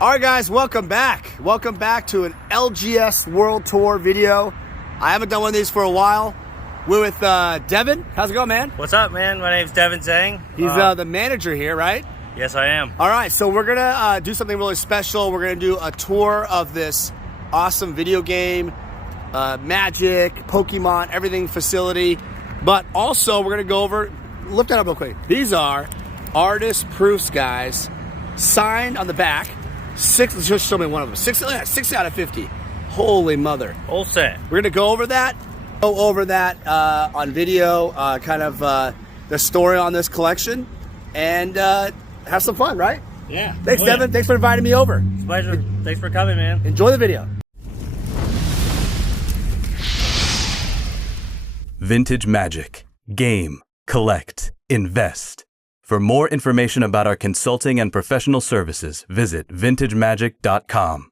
All right, guys, welcome back. Welcome back to an LGS World Tour video. I haven't done one of these for a while. We're with Devin. How's it going, man? What's up, man? My name's Devin Zhang. He's the manager here, right? Yes, I am. All right, so we're gonna do something really special. We're gonna do a tour of this awesome video game, Magic, Pokemon, everything facility. But also, we're gonna go over, lift that up real quick. These are artist proofs, guys. Signed on the back. Just show me one of them. 6 out of 50. Holy mother. All set. We're gonna go over that. On video, kind of the story on this collection, and have some fun, right? Yeah. Thanks, Devin. Thanks for inviting me over. It's a pleasure. Thanks for coming, man. Enjoy the video. Vintage Magic. Game, collect, invest. For more information about our consulting and professional services, visit vintagemagic.com.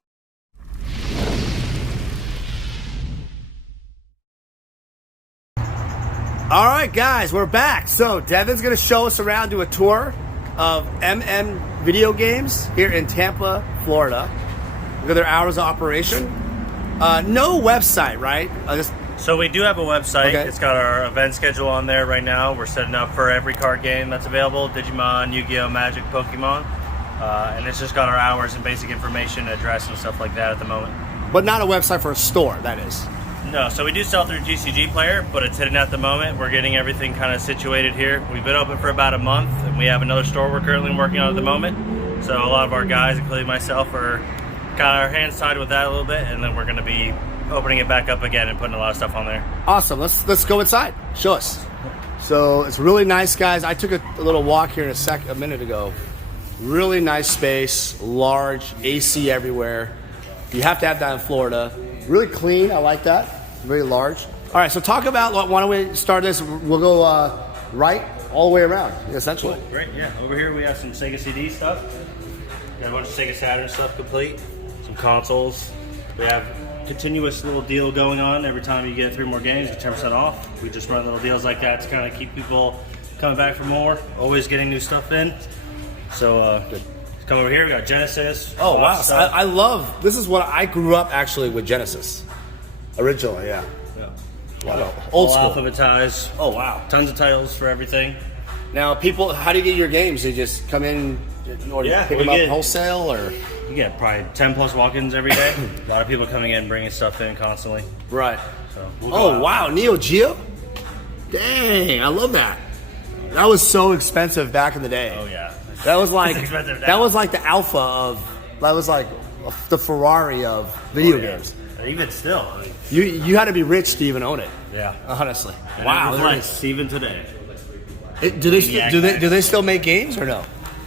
All right, guys, we're back. So Devin's going to show us around, do a tour of video games here in Tampa, Florida. Look at their hours of operation. No website, right? So we do have a website. Okay. It's got our event schedule on there right now. We're setting up for every card game that's available. Digimon, Yuglioh, Magic, Pokemon. And it's just got our hours and basic information, address, and stuff like that at the moment. But not a website for a store, that is. No, so we do sell through GCG Player, but it's hidden at the moment. We're getting everything kind of situated here. We've been open for about a month, and we have another store we're currently working on at the moment. So a lot of our guys, including myself, are got our hands tied with that a little bit, and then we're going to be opening it back up again and putting a lot of stuff on there. Awesome. Let's go inside. Show us. So it's really nice, guys. I took a little walk here a minute ago. Really nice space, large, AC everywhere. You have to have that in Florida. Really clean. I like that. Very large. All right. So talk about. Why don't we start this? We'll go right all the way around, essentially. Cool. Great. Yeah. Over here we have some Sega CD stuff. Got a bunch of Sega Saturn stuff complete. Some consoles. We have continuous little deal going on. Every time you get 3 more games, you 10% off. We just run little deals like that to kind of keep people coming back for more. Always getting new stuff in. So come over here. We got Genesis. Oh wow! I love. This is what I grew up actually with Genesis. Originally, yeah. Wow. Old school. Alphabetized. Oh wow! Tons of titles for everything. Now, people, how do you get your games? They just come in, or pick them up wholesale, or you get probably 10 plus walk-ins every day. A lot of people coming in, bringing stuff in constantly. Right. So wow, Neo Geo. Dang, I love that. That was so expensive back in the day. Oh yeah. That was like that was like the alpha of. That was like the Ferrari of video games. Even still, you had to be rich to even own it. Yeah, honestly. And wow, nice even today. Do they still make games or no?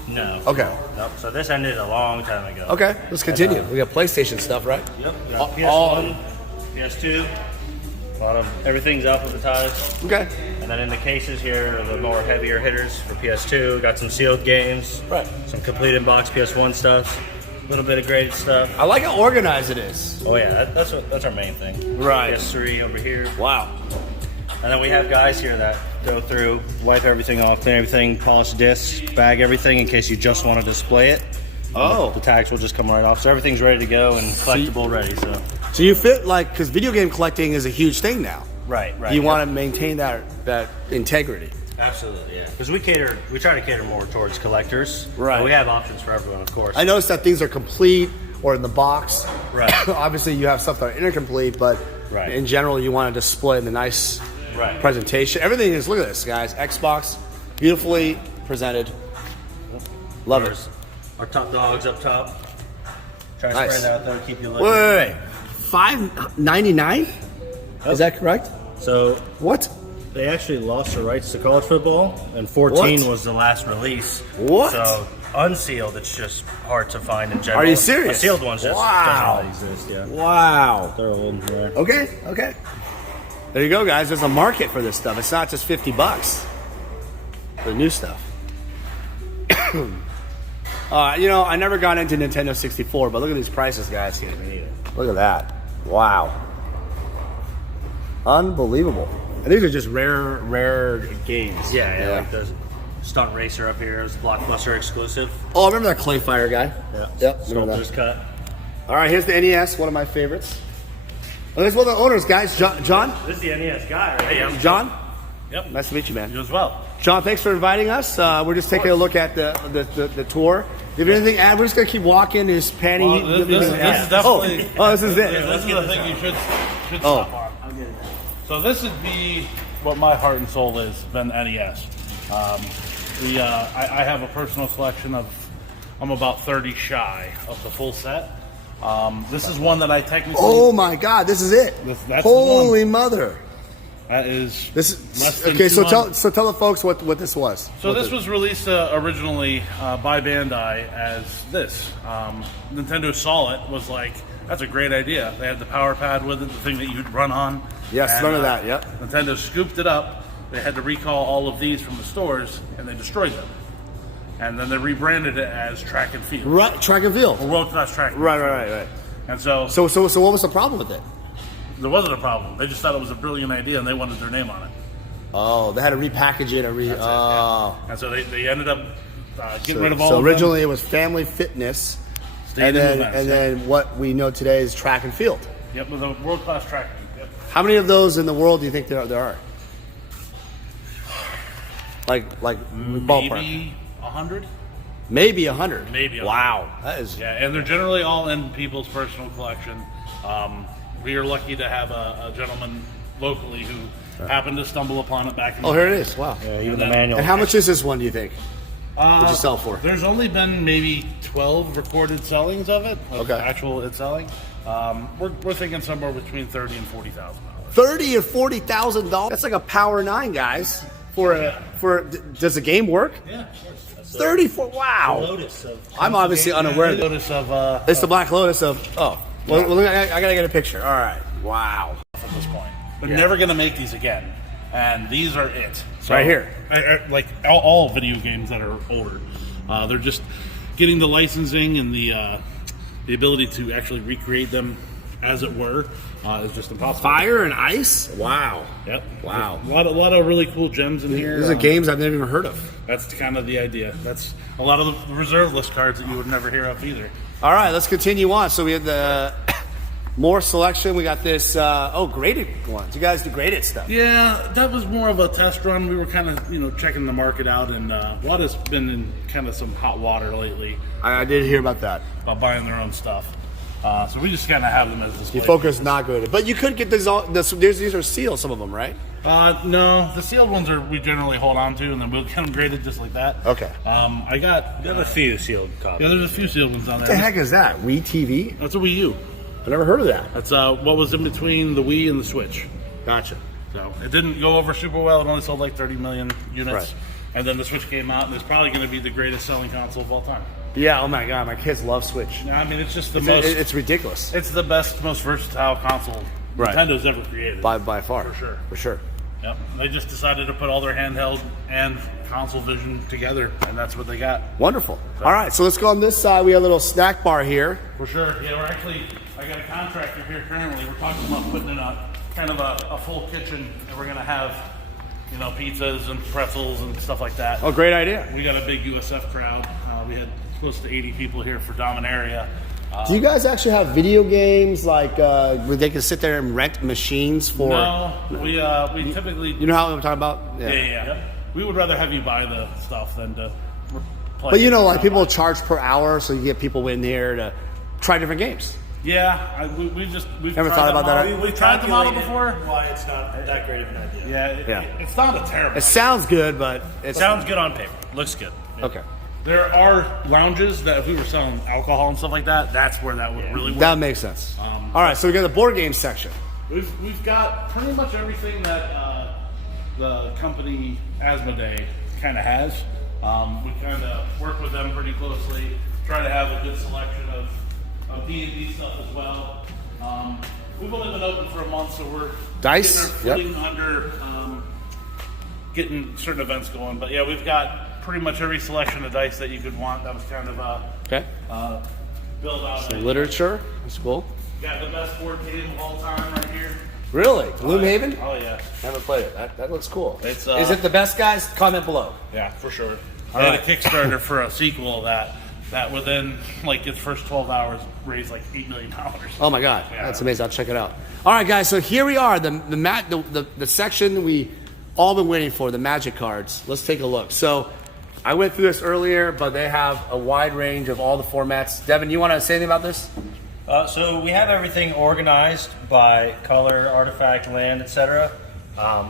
No. Okay. Nope. So this ended a long time ago. Okay, let's continue. We got PlayStation stuff, right? Yep. We got PS1, PS2. Everything's alphabetized. Okay. And then in the cases here are the more heavier hitters for PS2. Got some sealed games. Right. Some complete in-box PS1 stuff. A little bit of graded stuff. I like how organized it is. Oh yeah, that's our main thing. Right. PS3 over here. Wow. And then we have guys here that go through, wipe everything off, clean everything, polish discs, bag everything in case you just want to display it. Oh. The tags will just come right off. So everything's ready to go and collectible ready. So you fit because video game collecting is a huge thing now. Right. You want to maintain that integrity. Absolutely, yeah. Because we try to cater more towards collectors. Right. But we have options for everyone, of course. I noticed that things are complete or in the box. Right. Obviously, you have stuff that are incomplete, but in general, you want to display the nice presentation. Everything is, look at this, guys. Xbox, beautifully presented. Love it. Our top dogs up top. Try to spread that out there, keep you looking. Wait. $5.99? Is that correct? So what? They actually lost the rights to college football, and 14 was the last release. What? So unsealed, it's just hard to find in general. Are you serious? A sealed ones just doesn't exist. Yeah. Wow. They're old. Rare. Okay. There you go, guys. There's a market for this stuff. It's not just $50 for the new stuff. I never got into Nintendo 64, but look at these prices, guys. Look at that. Wow. Unbelievable. And these are just rare games. Yeah. Like the Stunt Racer up here is Blockbuster exclusive. Oh, I remember that Clay Fighter guy. Yeah. Yep. Sculptor's cut. All right, here's the NES, one of my favorites. Oh, there's one of the owners, guys. John? This is the NES guy, right? Hey, John? Yep. Nice to meet you, man. You as well. John, thanks for inviting us. We're just taking a look at the tour. Do you have anything to add? We're just going to keep walking. There's panty. Well, this is definitely. Oh, this is it. This is the thing you should stop on. So this would be what my heart and soul is, been NES. I have a personal collection of, I'm about 30 shy of the full set. This is one that I technically. Oh my God, this is it. That's Holy mother. That is This is less than okay. So 200. tell the folks what this was. So this was released originally by Bandai as this. Nintendo saw it, was like, that's a great idea. They had the power pad with it, the thing that you'd run on. Yes, And, none of that. Yep. Nintendo scooped it up. They had to recall all of these from the stores, and they destroyed them. And then they rebranded it as Track and Field. Right, track and field. Or World Class Track and Right. Field. And so So what was the problem with it? there wasn't a problem. They just thought it was a brilliant idea, and they wanted their name on it. Oh, they had to repackage it and That's it, yeah. And so they ended up getting rid of all So of originally them. it was Family Fitness, Stayed and in then events, and yeah. then what we know today is track and field. Yep, with a World Class Track. Yep. How many of those in the world do you think there are? Like ballpark? Maybe 100. Maybe 100. Maybe 100. Wow, that is. Yeah, and they're generally all in people's personal collection. We are lucky to have a gentleman locally who happened to stumble upon it back in Oh, the here it is. Wow. Yeah, even And the then- manual. And how much is this one? Do you think? What'd you sell for? There's only been maybe 12 recorded sellings of it. Of Okay. Actual it selling. We're thinking somewhere between $30,000 and $40,000. $30,000 or $40,000. That's like a Power 9, guys. Does the game work? Yeah, of course. 34. Wow. Lotus of I'm obviously unaware of it. Notice of It's the Black Lotus of. Oh. Well, I gotta get a picture. All right. Wow. at this point. They're never going to make these again, and these are it. So, Right here. like all video games that are older, they're just getting the licensing and the ability to actually recreate them, as it were, is just impossible. Fire and ice. Wow. Yep. Wow. A lot of really cool gems in here. These are games I've never even heard of. That's kind of the idea. That's a lot of the reserve list cards that you would never hear of either. All right, let's continue on. So we have the more selection. We got this, graded ones. You guys do graded stuff. Yeah, that was more of a test run. We were kind of, checking the market out, and Wada's been in kind of some hot water lately I did hear about that. about buying their own stuff. So we just kind of have them as display. You focus not graded. But you could get these these are sealed, some of them, right? No, the sealed ones we generally hold on to, and then we'll get them graded just like that. Okay. I got You have a few sealed copies. yeah. There's a few sealed ones on What there. the heck is that? Wii TV? That's a Wii U. I never heard of that. That's what was in between the Wii and the Switch. Gotcha. So it didn't go over super well. It only sold like 30 million units. Right. And then the Switch came out, and it's probably going to be the greatest selling console of all time. Yeah, oh my God, my kids love Switch. I mean, it's just the It's ridiculous. It's the best, most versatile console Right. Nintendo's ever created. By far. For sure. For sure. Yep. They just decided to put all their handheld and console vision together, and that's what they got. Wonderful. All right, so let's go on this side. We have a little snack bar here. For sure. Yeah, I got a contractor here currently. We're talking about putting in a kind of a full kitchen, and we're going to have, pizzas and pretzels and stuff like that. Oh, great idea. We got a big USF crowd. We had close to 80 people here for Dominaria. Do you guys actually have video games like where they can sit there and rent machines for? No, we typically. You know how I'm talking about? Yeah. We would rather have you buy the stuff than to play. But it. people charge per hour, so you get people in here to try different games. Yeah, we've Ever tried thought the about that? model. We've tried the model Calculated before. Why it's not that great of an idea. Yeah, it's not a terrible. It sounds good, but it Sounds good on paper. Looks good. okay. There are lounges that if we were selling alcohol and stuff like that, that's where that would really work. That makes sense. All right, so we got the board game section. We've got pretty much everything that the company Asmodee kind of has. We kind of work with them pretty closely, try to have a good selection of D&D stuff as well. We've only been open for a month, so we're Dice? getting our footing under getting certain events going. But yeah, we've got pretty much every selection of dice that you could want. That was kind of Okay. build out. The literature. That's cool. Got the best board game of all time right here. Really? Gloomhaven? Oh yeah. Haven't played it. That looks cool. It's, Is it the best, guys? Comment below. Yeah, for sure. All I right. had a Kickstarter for a sequel of that that within like its first 12 hours raised like $8 million. Oh my God, Yeah. that's amazing. I'll check it out. All right, guys. So here we are, the section we all been waiting for, the Magic cards. Let's take a look. So I went through this earlier, but they have a wide range of all the formats. Devin, you want to say anything about this? So we have everything organized by color, artifact, land, etc.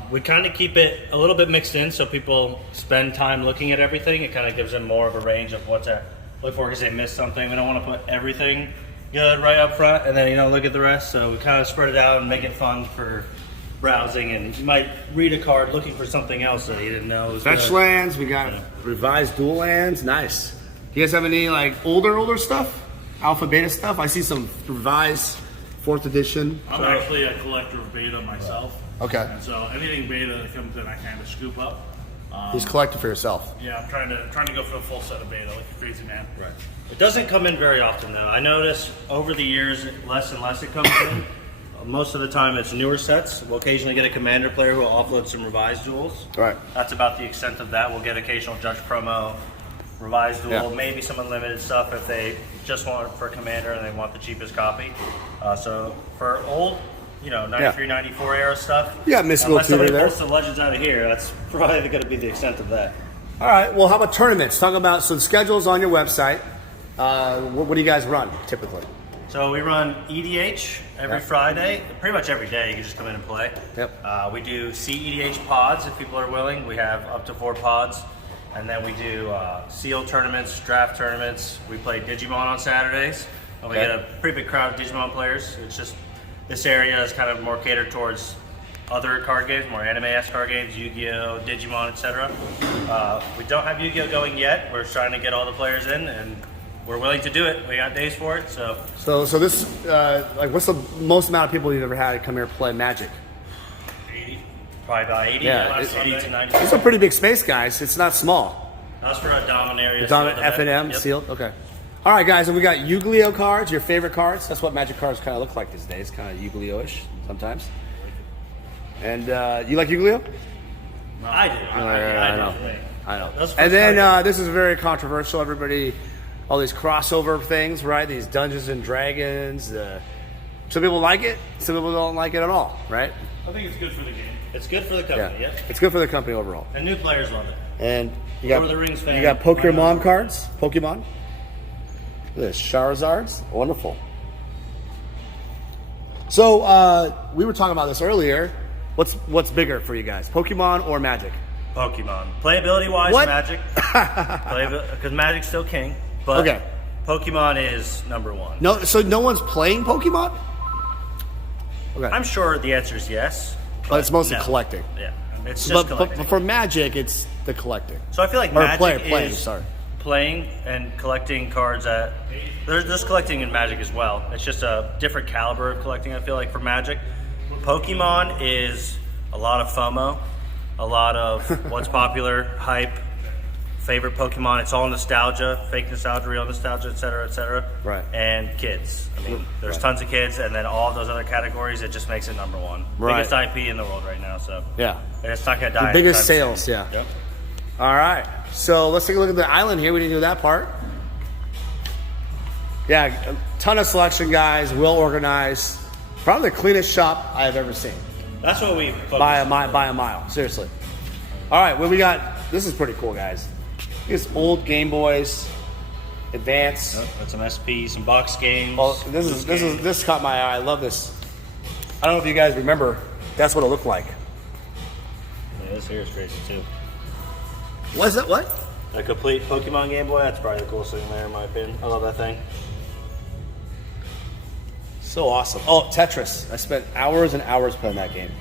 We kind of keep it a little bit mixed in so people spend time looking at everything. It kind of gives them more of a range of what to look for because they missed something. We don't want to put everything good right up front and then look at the rest. So we kind of spread it out and make it fun for browsing. And you might read a card looking for something else that you didn't know was Fetch good. lands. We got revised dual lands. Nice. Do you guys have any like older stuff? Alpha, beta stuff? I see some revised 4th edition. I'm actually a collector of beta myself. Okay. And so anything beta that comes in, I kind of scoop up. He's collecting for yourself. Yeah, I'm trying to go for the full set of beta like a crazy man. Right. It doesn't come in very often though. I notice over the years, less and less it comes in. Most of the time it's newer sets. We'll occasionally get a commander player who will offload some revised duels. Right. That's about the extent of that. We'll get occasional judge promo, revised duel, Yeah. maybe some unlimited stuff if they just want it for commander and they want the cheapest copy. So for old, 93, 94 era stuff. You got mystical unless somebody tutor there. pulls the legends out of here, that's probably going to be the extent of that. All right. Well, how about tournaments? Talk about, so the schedule's on your website. What do you guys run typically? So we run EDH every Yep. Friday, pretty much every day. You can just come in and play. Yep. We do CEDH pods if people are willing. We have up to 4 pods. And then we do seal tournaments, draft tournaments. We play Digimon on Saturdays. And we Okay. get a pretty big crowd of Digimon players. It's just, this area is kind of more catered towards other card games, more anime-esque card games, Yuglioh, Digimon, etc. We don't have Yuglioh going yet. We're trying to get all the players in, and we're willing to do it. We got days for it, so. So this, what's the most amount of people you've ever had come here play Magic? 80, probably about 80, Yeah, 80 to 90. It's a pretty big space, guys. It's not small. That's for a Domin area. It's on sealed F and M event. Yep. sealed. Okay. All right, guys, and we got Yuglioh cards. Your favorite cards? That's what Magic cards kind of look like these days. Kind of Yuglioh-ish sometimes. And you like Yuglioh? I do. I know. I know. That's the And first then card. this is very controversial. Everybody, all these crossover things, right? These Dungeons and Dragons. Some people like it. Some people don't like it at all, right? I think it's good for the game. It's good for the company, Yeah. yep. It's good for the company overall. And new players love it. And you got Lord of the Rings fan. you got Pokemon cards. Pokemon. Look at this, Charizards. Wonderful. So we were talking about this earlier. What's bigger for you guys, Pokemon or Magic? Pokemon. Playability wise, What? Magic. Because Magic's still king. But Okay. Pokemon is number 1. No, so no one's playing Pokemon. Okay, I'm sure the answer is yes. but it's mostly no. collecting. Yeah. It's just collecting. But for Magic, it's the collecting. So I feel like Or Magic playing, is sorry. playing and collecting cards at. There's collecting in Magic as well. It's just a different caliber of collecting. I feel like for Magic, Pokemon is a lot of FOMO, a lot of what's popular, hype, favorite Pokemon. It's all nostalgia, fake nostalgia, real nostalgia, etc., etc. Right. And kids. I mean, there's Right. tons of kids, and then all of those other categories. It just makes it number 1. Right. Biggest IP in the world right now. So Yeah. and it's not gonna die. The biggest anytime soon. sales, yeah. Yep. All right, so let's take a look at the island here. We didn't do that part. Yeah, a ton of selection, guys. Well organized. Probably the cleanest shop I've ever seen. That's what we focus By a on. mile, by a mile. Seriously. All right, well we got. This is pretty cool, guys. These old Game Boys, Advance. Got some SP, some box games. Oh, this caught my eye. I love this. I don't know if you guys remember. That's what it looked like. Yeah, this here is crazy too. Was that what? A complete Pokemon Game Boy. That's probably the coolest thing there, in my opinion. I love that thing. So awesome. Oh, Tetris. I spent hours and hours playing that game.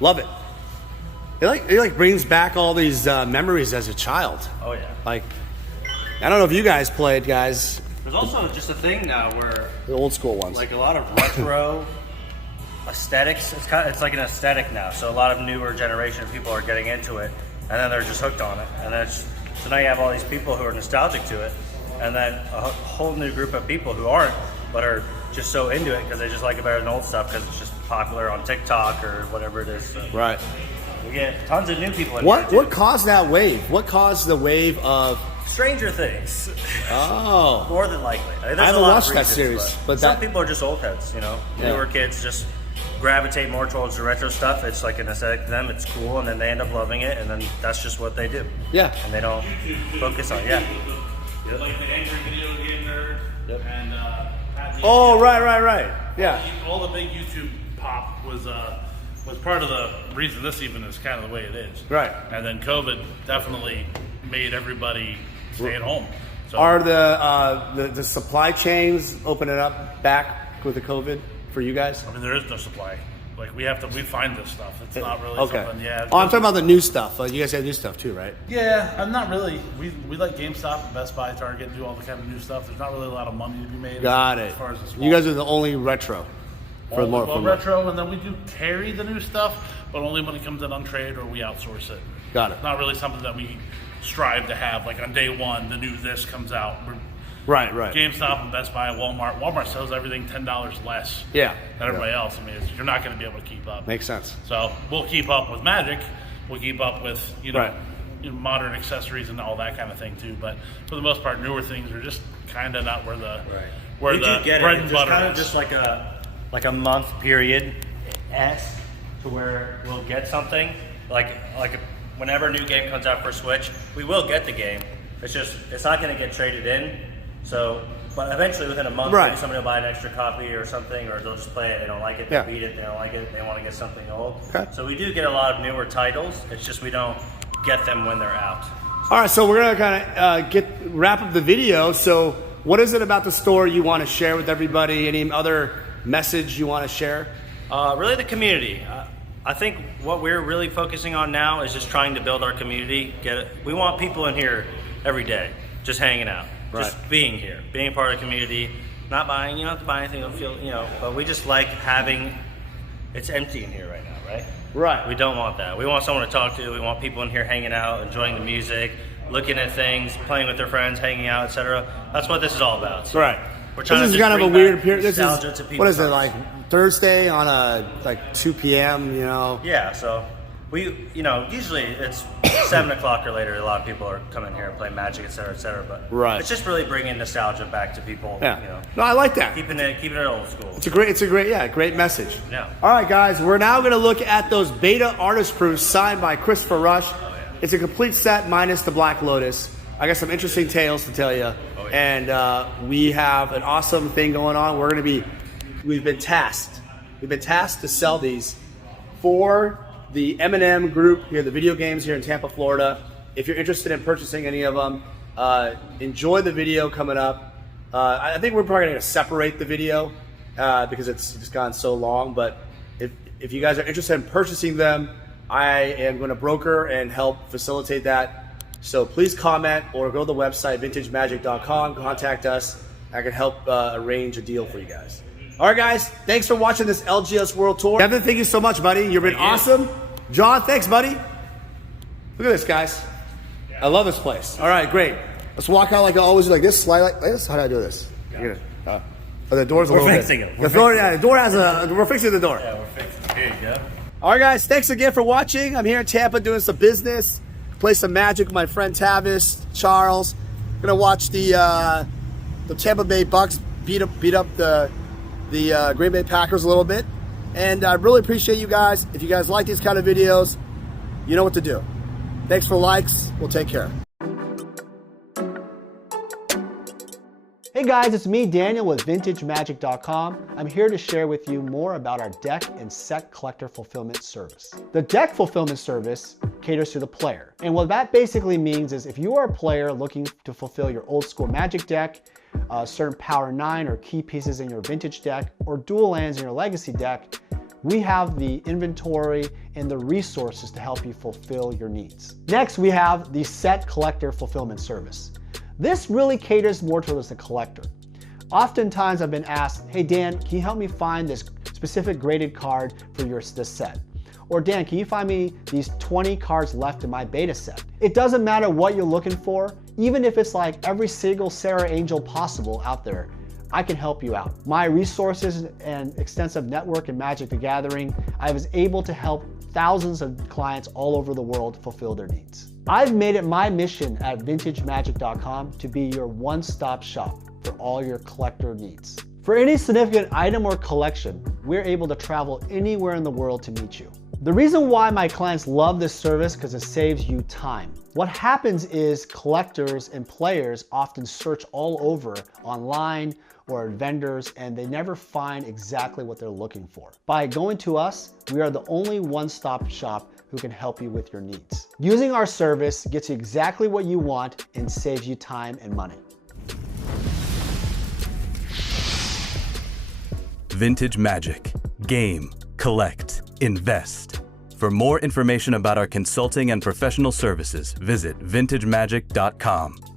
Love it. It like brings back all these memories as a child. Oh yeah. Like, I don't know if you guys played, guys, There's also just a thing now where the old school ones. like a lot of retro aesthetics. It's like an aesthetic now. So a lot of newer generation of people are getting into it, and then they're just hooked on it. And then so now you have all these people who are nostalgic to it, and then a whole new group of people who aren't, but are just so into it because they just like it better than old stuff because it's just popular on TikTok or whatever it is. So right. we get tons of new people. In What here, too. caused that wave? What caused the wave of Stranger Things. Oh. More than likely. I, mean, I there's a haven't lot of watched that reasons, series, but some people are just old heads, you know. Yeah. Newer kids just gravitate more towards the retro stuff. It's like an aesthetic to them, it's cool, and then they end up loving it, and then that's just what they do. Yeah. And they don't focus on, Like the Angry Video Game Nerd. Yep. And Oh, right. Yeah. all the big YouTube pop was part of the reason this even is kind of the way it is. Right. And then COVID definitely made everybody stay at home. So Are the supply chains opening up back with the COVID for you guys? I mean, there is no supply. Like we find this stuff. It's not really Okay. something. Yeah. Oh, I'm talking about the new stuff. You guys have new stuff too, right? Yeah, I'm not really. We let GameStop, Best Buy, Target do all the kind of new stuff. There's not really a lot of money to be made. Got it. As far as the small You guys are the only retro. For more, retro, and then we do carry the new stuff, but only when it comes in untrade or we outsource it. Got it. It's not really something that we strive to have. Like on day one, the new this comes out. Right. GameStop and Best Buy, Walmart sells everything $10 less. Yeah. Than everybody else. I mean, you're not going to be able to keep up. Makes sense. So we'll keep up with Magic. We'll keep up with Right. modern accessories and all that kind of thing too. But for the most part, newer things are just kind of not where the we the do get bread it. and It's just butter kind of is. just like a month period to where we'll get something like whenever a new game comes out for Switch, we will get the game. It's not going to get traded in. So, but eventually within a month, maybe somebody will buy an extra copy or something, or they'll just play it. They don't like it, they beat it. They don't like it. They want to get something old. Okay. So we do get a lot of newer titles. It's just we don't get them when they're out. All right, so we're gonna kind of wrap up the video. So, what is it about the store you want to share with everybody? Any other message you want to share? Really, the community. I think what we're really focusing on now is just trying to build our community. We want people in here every day, just hanging out, just being here, being a part of the community. Not buying. You don't have to buy anything. Don't feel, but we just like having. It's empty in here right now, right? Right. We don't want that. We want someone to talk to. We want people in here hanging out, enjoying the music, looking at things, playing with their friends, hanging out, etc. That's what this is all about. So Right. We're trying This to is kind of a bring weird back period. This nostalgia is to people. what is it like Thursday on a 2 p.m. Yeah. So we, usually it's 7 o'clock or later. A lot of people are coming here and playing Magic, etc., etc. But it's just really bringing nostalgia back to people. Yeah. No, I like that. Keeping it old school. It's a great message. Yeah. All right, guys, we're now going to look at those beta artist proofs signed by Christopher Rush. It's a complete set minus the Black Lotus. I got some interesting tales to tell you, and we have an awesome thing going on. We've been tasked to sell these for the M&M group here, the video games here in Tampa, Florida. If you're interested in purchasing any of them, enjoy the video coming up. I think we're probably going to separate the video because it's just gone so long. But if you guys are interested in purchasing them, I am going to broker and help facilitate that. So please comment or go to the website, vintagemagic.com, contact us. I can help arrange a deal for you guys. All right, guys, thanks for watching this LGS World Tour. Kevin, thank you so much, buddy. You've been awesome. John, thanks, buddy. Look at this, guys. I love this place. All right, great. Let's walk out like I always do, like this, slide like this. How do I do this? The door's a little bit. The door has we're fixing the door. Yeah, we're fixing it. Here you go. All right, guys, thanks again for watching. I'm here in Tampa doing some business. Play some Magic with my friend Tavis, Charles. Gonna watch the Tampa Bay Bucks beat up the Green Bay Packers a little bit. And I really appreciate you guys. If you guys like these kind of videos, you know what to do. Thanks for likes. We'll take care. Hey guys, it's me, Daniel, with VintageMagic.com. I'm here to share with you more about our deck and set collector fulfillment service. The deck fulfillment service caters to the player. And what that basically means is if you are a player looking to fulfill your old school Magic deck, certain Power 9 or key pieces in your vintage deck, or dual lands in your legacy deck, we have the inventory and the resources to help you fulfill your needs. Next, we have the set collector fulfillment service. This really caters more towards the collector. Oftentimes I've been asked, hey Dan, can you help me find this specific graded card for this set? Or Dan, can you find me these 20 cards left in my beta set? It doesn't matter what you're looking for, even if it's like every single Sarah Angel possible out there, I can help you out. My resources and extensive network in Magic the Gathering, I was able to help thousands of clients all over the world fulfill their needs. I've made it my mission at vintagemagic.com to be your one-stop shop for all your collector needs. For any significant item or collection, we're able to travel anywhere in the world to meet you. The reason why my clients love this service because it saves you time. What happens is collectors and players often search all over online or at vendors and they never find exactly what they're looking for. By going to us, we are the only one-stop shop who can help you with your needs. Using our service gets you exactly what you want and saves you time and money. Vintage Magic. Game, collect, invest. For more information about our consulting and professional services, visit vintagemagic.com.